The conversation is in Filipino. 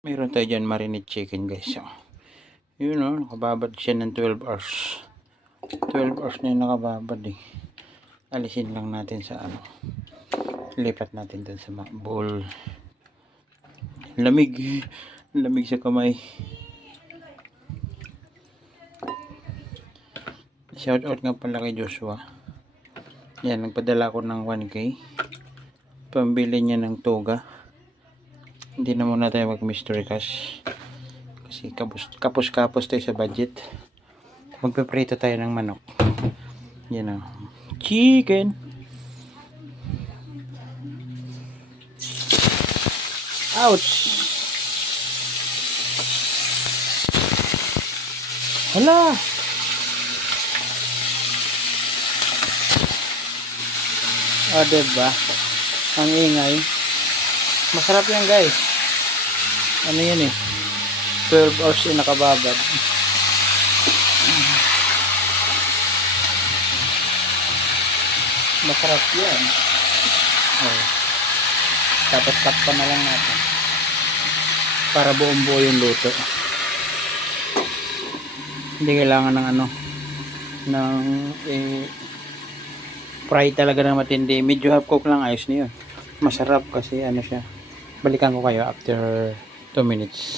Meron tayo dyan marinate chicken guys. So, yun o, nakababad siya ng 12 hours. 12 hours na yung nakababad eh. Alisin lang natin sa ano. Lipat natin dun sa bowl. Lamig. Lamig sa kamay. Shout out nga pala kay Joshua. Yan, nagpadala ko ng 1K. Pambili niya ng toga. Hindi na muna tayo mag mystery cash. Kasi kapos tayo sa budget. Magpiprito tayo ng manok. Yan o. Chicken. Ouch. Hala. O diba? Ang ingay. Masarap yan guys. Ano yan eh. 12 hours yung nakababad. Masarap yan. Oh. Tapos takpan na lang natin. Para buong buo yung luto. Hindi kailangan ng ano. Ng fry talaga ng matindi. Medyo half cook lang, ayos na yun. Masarap kasi ano siya. Balikan ko kayo after 2 minutes.